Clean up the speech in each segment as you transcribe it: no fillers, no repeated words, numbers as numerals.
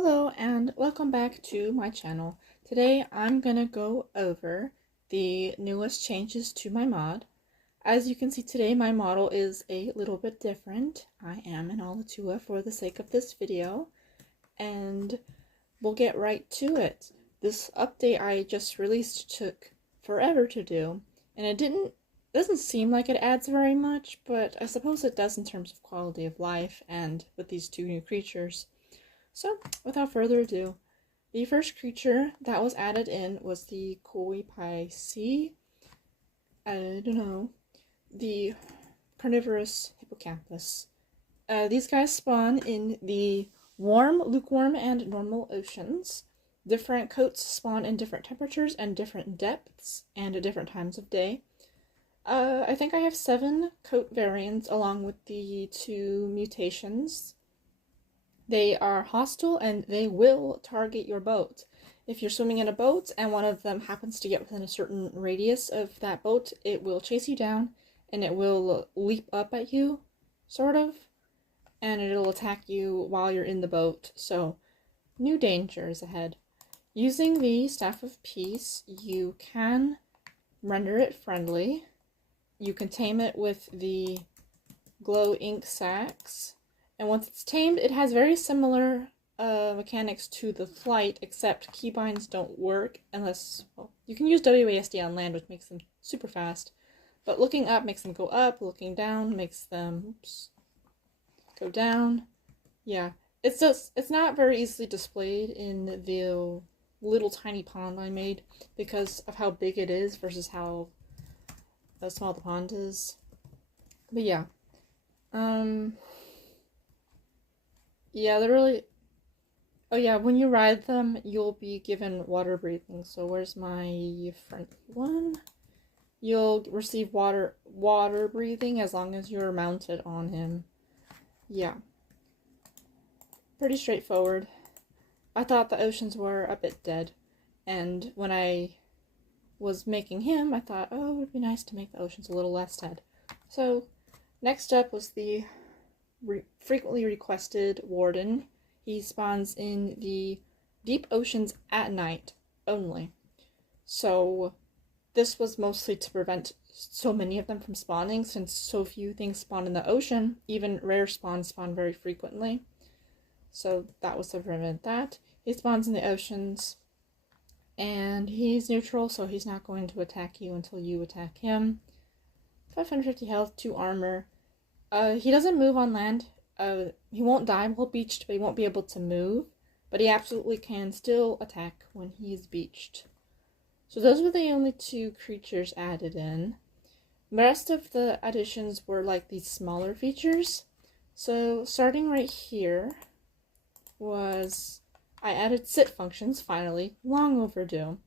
Hello and welcome back to my channel. Today I'm gonna go over the newest changes to my mod. As you can see today, my model is a little bit different. I am in Alatua for the sake of this video, and we'll get right to it. This update I just released took forever to do, and it doesn't seem like it adds very much, but I suppose it does in terms of quality of life and with these two new creatures. So, without further ado, the first creature that was added in was the Koipise. I don't know. The carnivorous hippocampus. These guys spawn in the warm, lukewarm, and normal oceans. Different coats spawn in different temperatures and different depths and at different times of day. I think I have 7 coat variants along with the 2 mutations. They are hostile and they will target your boat. If you're swimming in a boat and one of them happens to get within a certain radius of that boat, it will chase you down and it will leap up at you, sort of, and it'll attack you while you're in the boat. So, new dangers ahead. Using the Staff of Peace, you can render it friendly. You can tame it with the glow ink sacks. And once it's tamed, it has very similar mechanics to the flight, except keybinds don't work unless, well, you can use WASD on land, which makes them super fast. But looking up makes them go up, looking down makes them go down. Yeah, it's not very easily displayed in the little tiny pond I made because of how big it is versus how small the pond is. But yeah. Yeah, they're really... Oh yeah, when you ride them, you'll be given water breathing. So where's my front one? You'll receive water breathing as long as you're mounted on him. Yeah. Pretty straightforward. I thought the oceans were a bit dead. And when I was making him, I thought, oh, it would be nice to make the oceans a little less dead. So, next up was the frequently requested Warden. He spawns in the deep oceans at night only. So this was mostly to prevent so many of them from spawning, since so few things spawn in the ocean. Even rare spawns spawn very frequently. So that was to prevent that. He spawns in the oceans, and he's neutral, so he's not going to attack you until you attack him. 550 health, 2 armor. He doesn't move on land. He won't die while beached, but he won't be able to move. But he absolutely can still attack when he's beached. So those were the only 2 creatures added in. The rest of the additions were like these smaller features. So starting right here was I added sit functions, finally, long overdue.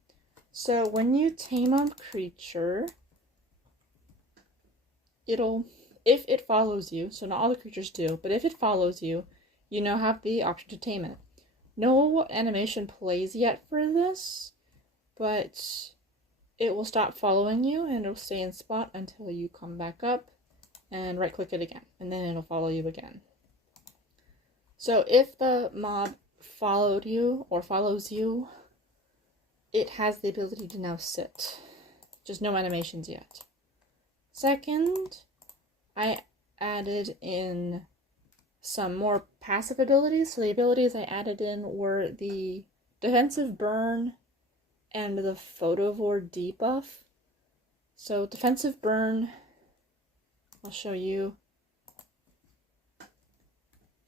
So when you tame a creature, if it follows you, so not all the creatures do, but if it follows you, you now have the option to tame it. No animation plays yet for this, but it will stop following you and it'll stay in spot until you come back up and right click it again, and then it'll follow you again. So if the mob followed you or follows you, it has the ability to now sit. Just no animations yet. Second, I added in some more passive abilities. So the abilities I added in were the defensive burn and the photovore debuff. So defensive burn, I'll show you.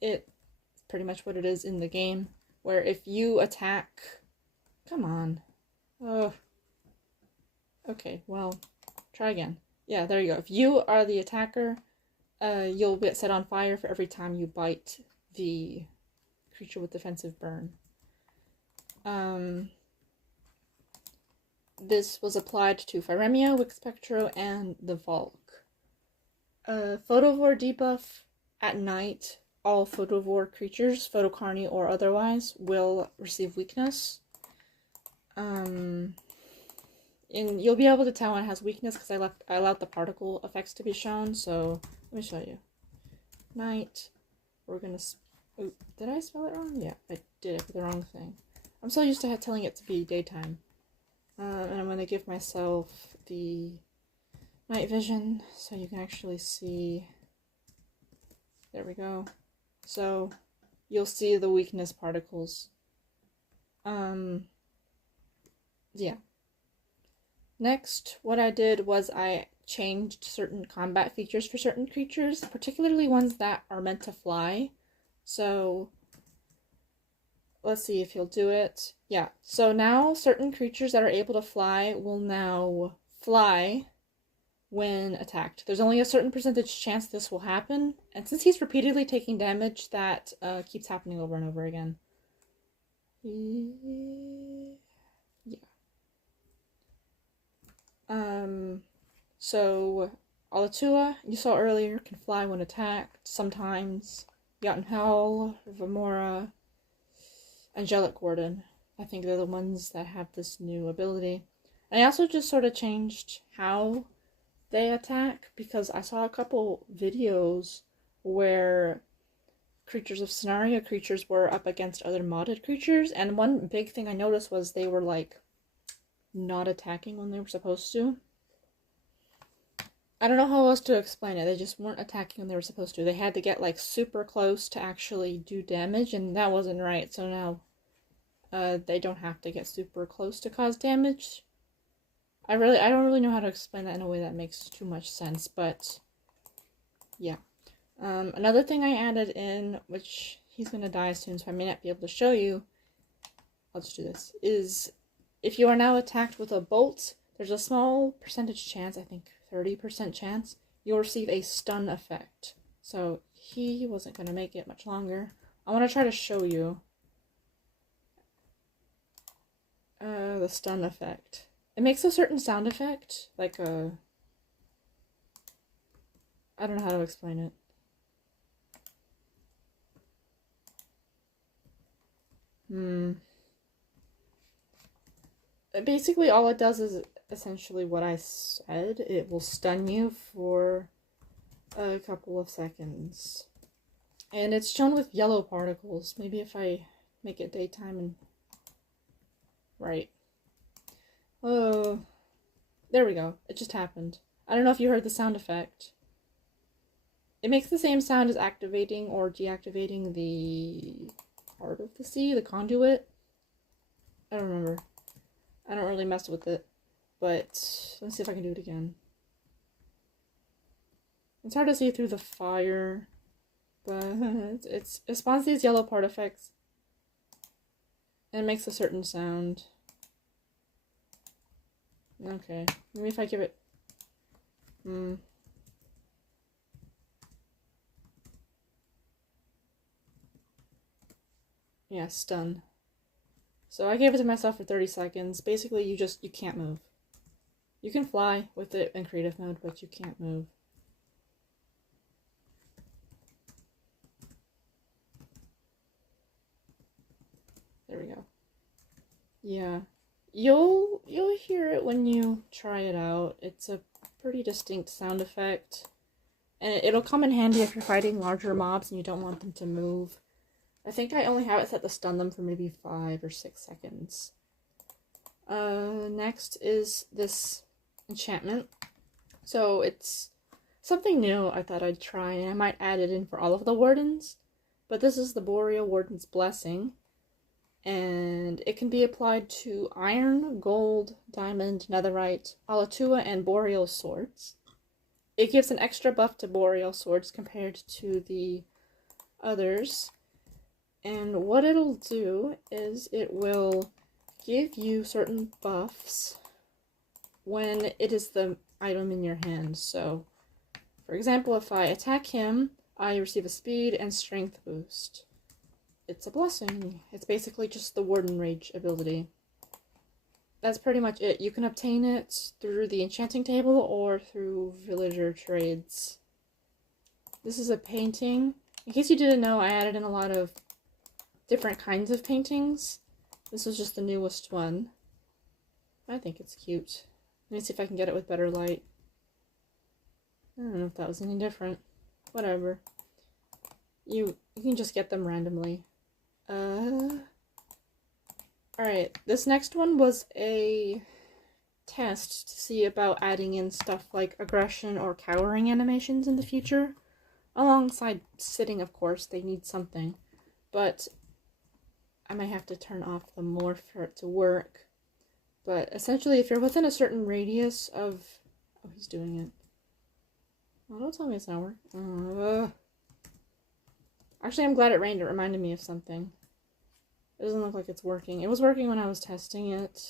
It's pretty much what it is in the game, where if you attack... Come on. Oh. Okay, well, try again. Yeah, there you go. If you are the attacker, you'll get set on fire for every time you bite the creature with defensive burn. This was applied to Firemia, Wick Spectro, and the Volk. Photovore debuff at night. All Photovore creatures, Photocarny or otherwise, will receive weakness. And you'll be able to tell when it has weakness because I allowed the particle effects to be shown. So let me show you. Night, we're gonna Oop, did I spell it wrong? Yeah, I did. I put the wrong thing. I'm so used to telling it to be daytime. And I'm going to give myself the night vision so you can actually see. There we go. So you'll see the weakness particles. Yeah. Next, what I did was I changed certain combat features for certain creatures, particularly ones that are meant to fly. So let's see if he'll do it. Yeah, so now certain creatures that are able to fly will now fly when attacked. There's only a certain percentage chance this will happen, and since he's repeatedly taking damage, that keeps happening over and over again. Yeah. So Alatua, you saw earlier, can fly when attacked, sometimes. Jotunheim, Remorphed, Angelic Warden. I think they're the ones that have this new ability. And I also just sort of changed how they attack, because I saw a couple videos where creatures of Sonaria creatures were up against other modded creatures, and one big thing I noticed was they were like not attacking when they were supposed to. I don't know how else to explain it. They just weren't attacking when they were supposed to. They had to get like super close to actually do damage, and that wasn't right. So now they don't have to get super close to cause damage. I don't really know how to explain that in a way that makes too much sense, but yeah. Another thing I added in, which he's gonna die soon, so I may not be able to show you, I'll just do this, is if you are now attacked with a bolt, there's a small percentage chance, I think 30% chance, you'll receive a stun effect. So he wasn't gonna make it much longer. I want to try to show you the stun effect. It makes a certain sound effect, like a... I don't know how to explain it. Basically, all it does is essentially what I said. It will stun you for a couple of seconds. And it's shown with yellow particles. Maybe if I make it daytime and... Right. Oh, there we go. It just happened. I don't know if you heard the sound effect. It makes the same sound as activating or deactivating the Heart of the Sea, the conduit. I don't remember. I don't really mess with it. But let's see if I can do it again. It's hard to see through the fire, but it spawns these yellow partifacts. And it makes a certain sound. Okay, maybe if I give it... Yeah, stun. So I gave it to myself for 30 seconds. Basically, you can't move. You can fly with it in creative mode, but you can't move. There we go. Yeah. You'll hear it when you try it out. It's a pretty distinct sound effect. And it'll come in handy if you're fighting larger mobs and you don't want them to move. I think I only have it set to stun them for maybe 5 or 6 seconds. Next is this enchantment. So it's something new I thought I'd try, and I might add it in for all of the wardens. But this is the Boreal Warden's Blessing. And it can be applied to iron, gold, diamond, netherite, alatua, and boreal swords. It gives an extra buff to boreal swords compared to the others. And what it'll do is it will give you certain buffs when it is the item in your hand. So, for example, if I attack him, I receive a speed and strength boost. It's a blessing. It's basically just the Warden Rage ability. That's pretty much it. You can obtain it through the enchanting table or through villager trades. This is a painting. In case you didn't know, I added in a lot of different kinds of paintings. This was just the newest one. I think it's cute. Let me see if I can get it with better light. I don't know if that was any different. Whatever. You You can just get them randomly. Alright, this next one was a test to see about adding in stuff like aggression or cowering animations in the future. Alongside sitting, of course, they need something. But I might have to turn off the morph for it to work. But essentially, if you're within a certain radius of... Oh, he's doing it. Oh, don't tell me it's not working. Actually, I'm glad it rained. It reminded me of something. It doesn't look like it's working. It was working when I was testing it.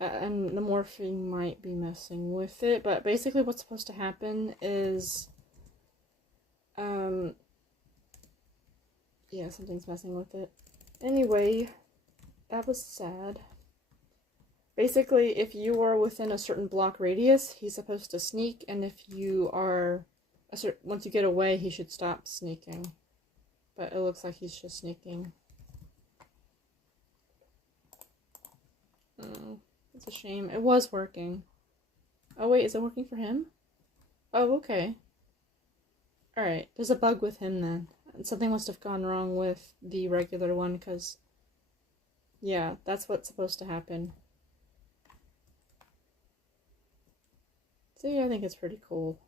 And the morphing might be messing with it. But basically what's supposed to happen is... yeah, something's messing with it. Anyway, that was sad. Basically, if you are within a certain block radius, he's supposed to sneak, and if you are... once you get away, he should stop sneaking. But it looks like he's just sneaking. Oh, it's a shame. It was working. Oh wait, is it working for him? Oh, okay. Alright, there's a bug with him then. Something must have gone wrong with the regular one, because... yeah, that's what's supposed to happen. See, I think it's pretty cool.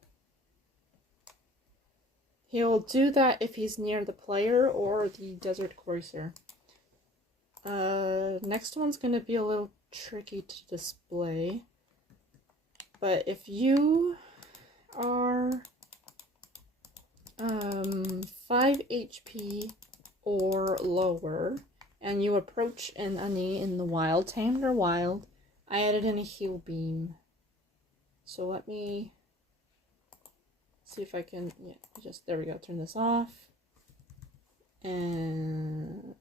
He'll do that if he's near the player or the desert courser. Next one's going to be a little tricky to display. But if you are 5 HP or lower, and you approach an Ani in the wild, tamed or wild, I added in a heal beam. So let me see if I can, yeah, just, there we go, turn this off. And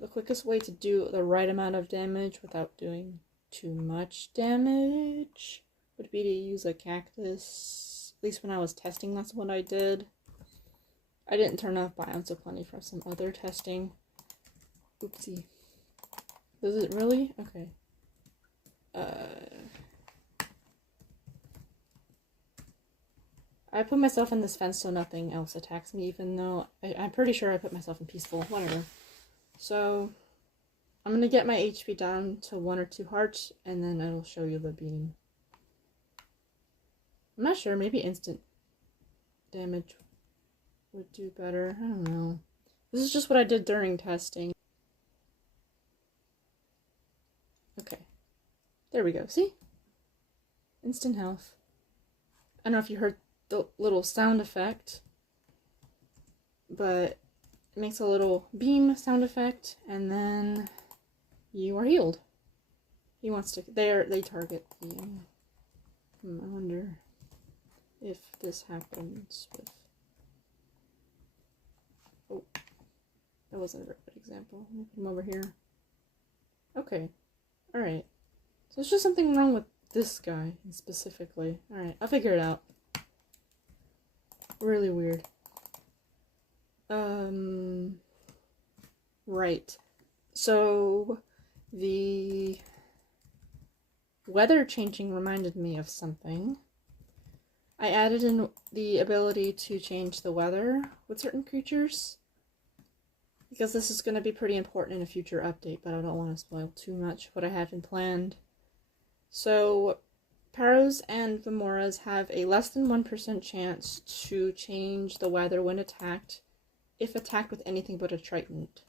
the quickest way to do the right amount of damage without doing too much damage would be to use a cactus. At least when I was testing, that's what I did. I didn't turn off Biomes of Plenty for some other testing. Oopsie. Does it really? Okay. I put myself in this fence so nothing else attacks me, even though I'm pretty sure I put myself in peaceful. Whatever. So, I'm going to get my HP down to 1 or 2 hearts, and then it'll show you the beam. I'm not sure, maybe instant damage would do better. I don't know. This is just what I did during testing. Okay. There we go. See? Instant health. I don't know if you heard the little sound effect, but it makes a little beam sound effect, and then you are healed. He wants to... they target the... I wonder if this happens with... Oh, that wasn't a very good example. Let me put him over here. Okay. Alright. So there's just something wrong with this guy specifically. Alright, I'll figure it out. Really weird. Right. So, the weather changing reminded me of something. I added in the ability to change the weather with certain creatures, because this is going to be pretty important in a future update, but I don't want to spoil too much what I haven't planned. So, Paros and Vemoras have a less than 1% chance to change the weather when attacked, if attacked with anything but a trident.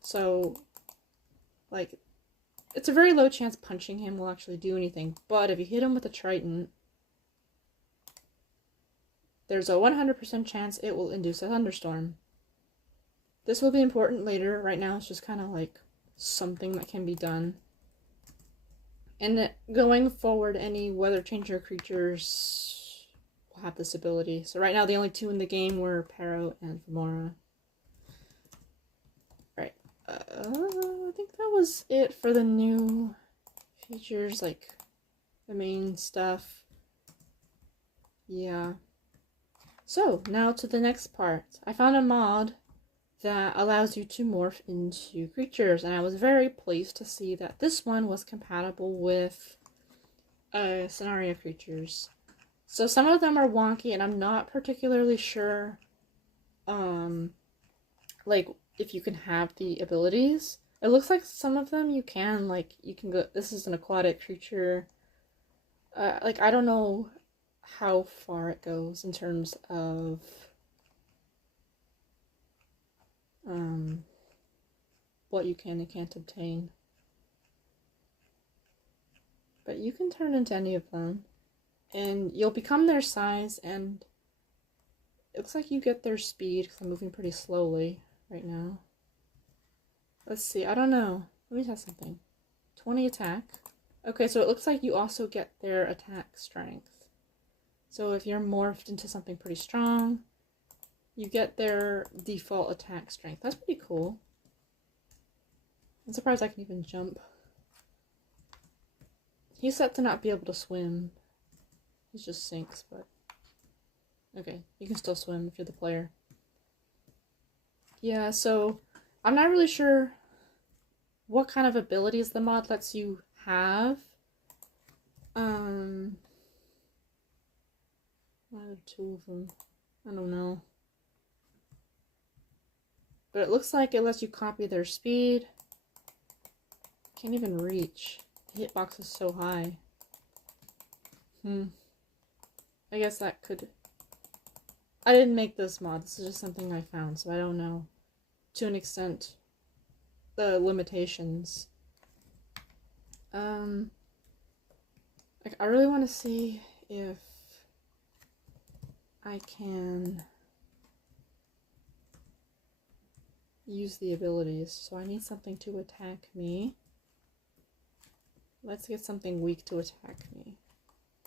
So, like, it's a very low chance punching him will actually do anything, but if you hit him with a trident, there's a 100% chance it will induce a thunderstorm. This will be important later. Right now it's just kind of like something that can be done. And going forward, any weather changer creatures will have this ability. So right now the only 2 in the game were Pero and Vemora. Right. I think that was it for the new features, like the main stuff. Yeah. So, now to the next part. I found a mod that allows you to morph into creatures, and I was very pleased to see that this one was compatible with Sonaria creatures. So some of them are wonky, and I'm not particularly sure, like, if you can have the abilities. It looks like some of them you can, like, you can go, this is an aquatic creature. Like, I don't know how far it goes in terms of, what you can and can't obtain. But you can turn into any of them. And you'll become their size, and it looks like you get their speed, because I'm moving pretty slowly right now. Let's see, I don't know. Let me test something. 20 attack. Okay, so it looks like you also get their attack strength. So if you're morphed into something pretty strong, you get their default attack strength. That's pretty cool. I'm surprised I can even jump. He's set to not be able to swim. He just sinks, but... Okay, you can still swim if you're the player. Yeah, so I'm not really sure what kind of abilities the mod lets you have. One or two of them. I don't know. But it looks like it lets you copy their speed. Can't even reach. The hitbox is so high. I guess that could... I didn't make this mod. This is just something I found, so I don't know, to an extent, the limitations. Like, I really want to see if I can use the abilities. So I need something to attack me. Let's get something weak to attack me.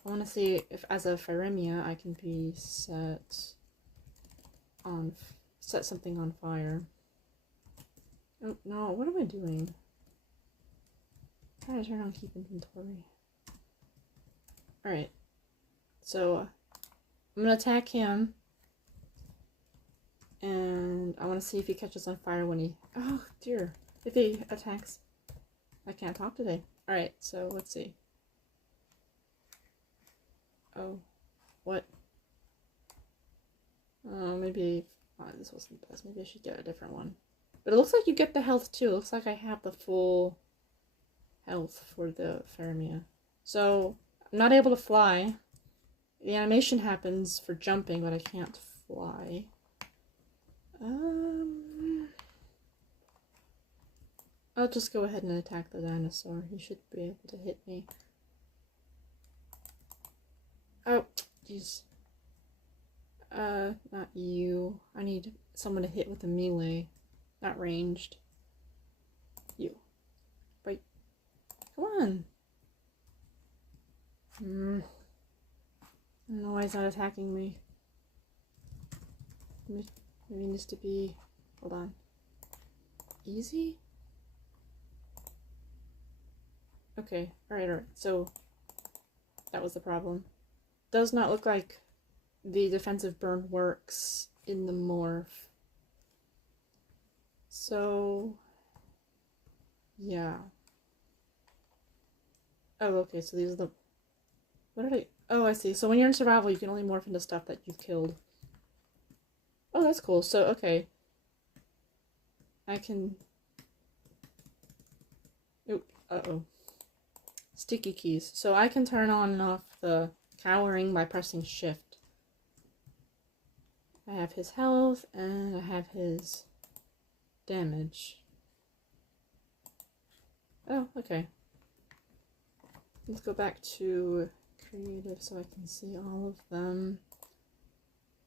I want to see if, as a Firemia, I can be set something on fire. Oh no, what am I doing? I'm trying to turn on keep inventory. Alright, so I'm gonna attack him, and I want to see if he catches on fire when he... Oh dear, if he attacks... I can't talk today. Alright, so let's see. Oh, what? Oh, maybe... Oh, this wasn't the best. Maybe I should get a different one. But it looks like you get the health too. It looks like I have the full health for the Firemia. So, I'm not able to fly. The animation happens for jumping, but I can't fly. I'll just go ahead and attack the dinosaur. He should be able to hit me. Oh, jeez. Not you. I need someone to hit with a melee, not ranged. You. Right. Come on. I don't know why he's not attacking me. Maybe it needs to be... Hold on. Easy? Okay, alright. So, that was the problem. Does not look like the defensive burn works in the morph. So, yeah. Oh, okay, so these are the... What did I... Oh, I see. So when you're in survival, you can only morph into stuff that you've killed. Oh, that's cool. So, okay. I can... Oop, uh-oh. Sticky keys. So I can turn on and off the cowering by pressing shift. I have his health, and I have his damage. Oh, okay. Let's go back to creative so I can see all of them.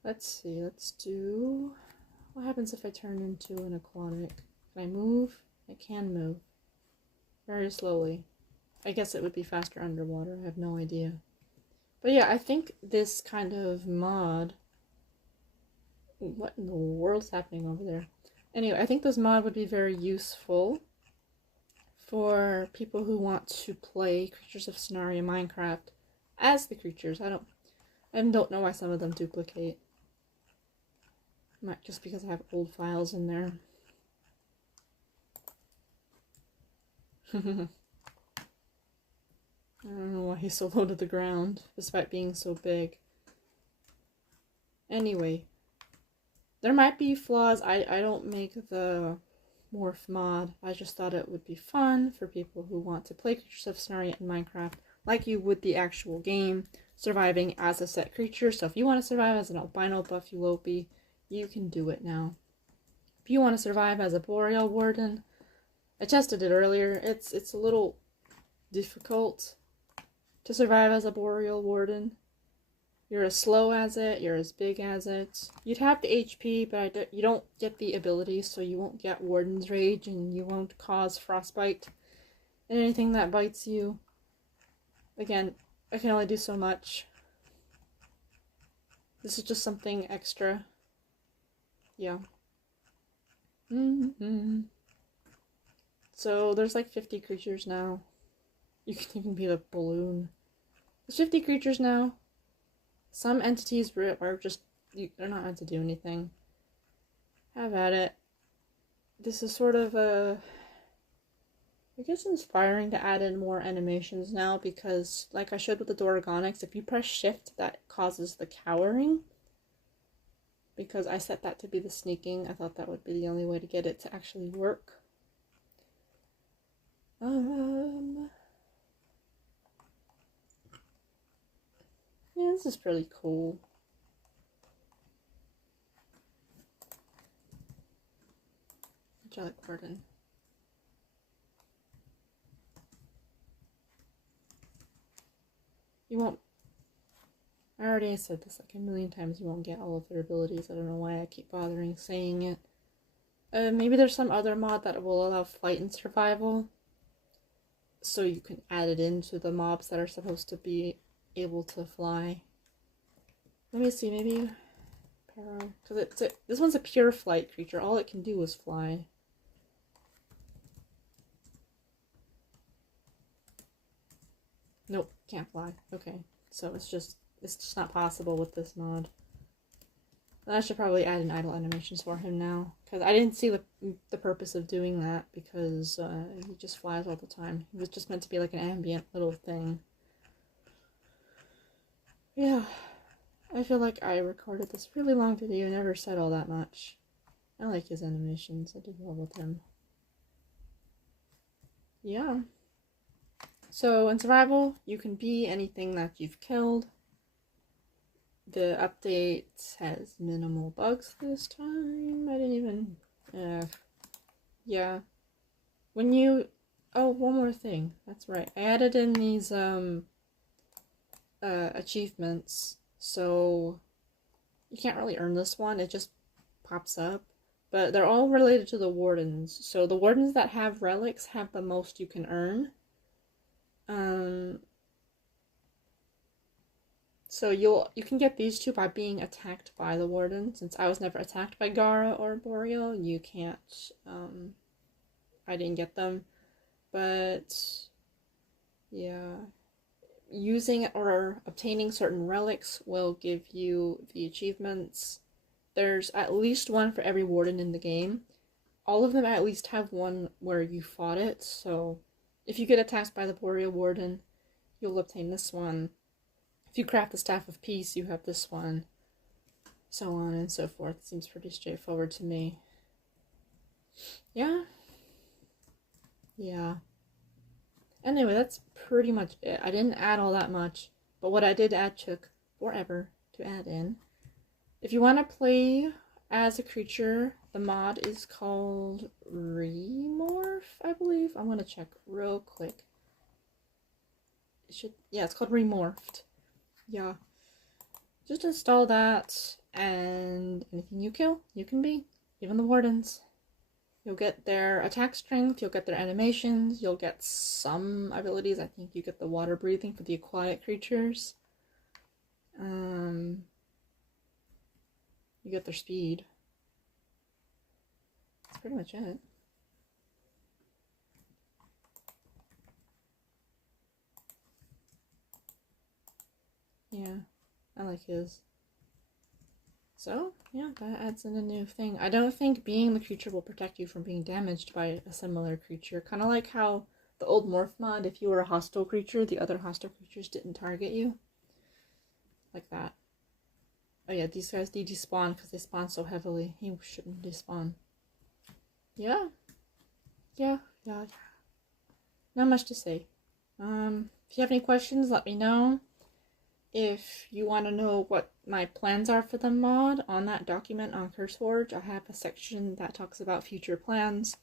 Let's see, let's do... What happens if I turn into an aquatic? Can I move? I can move. Very slowly. I guess it would be faster underwater, I have no idea. But yeah, I think this kind of mod... What in the world's happening over there? Anyway, I think this mod would be very useful for people who want to play Creatures of Sonaria Minecraft as the creatures. I don't know why some of them duplicate. Not just because I have old files in there. I don't know why he's so low to the ground, despite being so big. Anyway, there might be flaws. I don't make the Morph mod. I just thought it would be fun for people who want to play Creatures of Sonaria in Minecraft like you would the actual game, surviving as a set creature. So if you want to survive as an albino Buffalope, you can do it now. If you want to survive as a Boreal Warden, I tested it earlier. It's a little difficult to survive as a Boreal Warden. You're as slow as it, you're as big as it. You'd have the HP, but you don't get the ability, so you won't get Warden's Rage, and you won't cause Frostbite and anything that bites you. Again, I can only do so much. This is just something extra. Yeah. So there's like 50 creatures now. You can even be the balloon. There's 50 creatures now. Some entities are just, they're not meant to do anything. Have at it. This is sort of I guess inspiring to add in more animations now, because like I showed with the Doragonics, if you press shift that causes the cowering. Because I set that to be the sneaking, I thought that would be the only way to get it to actually work. Yeah, this is pretty cool. Angelic Warden. You won't. I already said this like a million times. You won't get all of their abilities. I don't know why I keep bothering saying it. Maybe there's some other mod that will allow flight and survival, so you can add it into the mobs that are supposed to be able to fly. Let me see, maybe Para, because this one's a pure flight creature. All it can do is fly. Nope, can't fly. Okay, so it's just not possible with this mod. I should probably add in idle animations for him now, because I didn't see the purpose of doing that, because he just flies all the time. He was just meant to be like an ambient little thing. Yeah, I feel like I recorded this really long video and never said all that much. I like his animations. I did well with him. Yeah. So in survival, you can be anything that you've killed. The update has minimal bugs this time. I didn't even... yeah. When you... Oh, one more thing. That's right. I added in these achievements. So you can't really earn this one. It just pops up. But they're all related to the wardens. So the wardens that have relics have the most you can earn. So you can get these two by being attacked by the warden. Since I was never attacked by Gara or Boreal, you can't, I didn't get them. But, yeah, using or obtaining certain relics will give you the achievements. There's at least one for every warden in the game. All of them at least have one where you fought it, so if you get attacked by the Boreal Warden, you'll obtain this one. If you craft the Staff of Peace, you have this one. So on and so forth. It seems pretty straightforward to me. Yeah? Yeah. Anyway, that's pretty much it. I didn't add all that much, but what I did add took forever to add in. If you want to play as a creature, the mod is called Remorph, I believe. I'm going to check real quick. Yeah, it's called Remorphed. Yeah. Just install that, and anything you kill, you can be. Even the wardens. You'll get their attack strength, you'll get their animations, you'll get some abilities. I think you get the water breathing for the aquatic creatures. You get their speed. That's pretty much it. Yeah, I like his. So, yeah, that adds in a new thing. I don't think being the creature will protect you from being damaged by a similar creature. Kind of like how the old Morph mod, if you were a hostile creature, the other hostile creatures didn't target you. Like that. Oh yeah, these guys need to despawn because they spawn so heavily. He shouldn't despawn. Yeah. Yeah. Not much to say. If you have any questions, let me know. If you want to know what my plans are for the mod, on that document on CurseForge, I have a section that talks about future plans.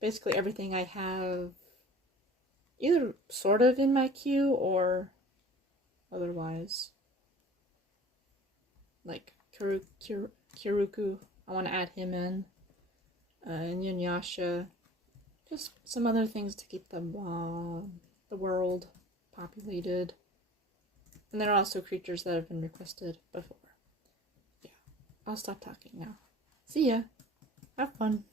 Basically everything I have either sort of in my queue or otherwise. Like Kiruku, I want to add him in. And Inuyasha. Just some other things to keep the world populated. And there are also creatures that have been requested before. Yeah, I'll stop talking now. See ya. Have fun.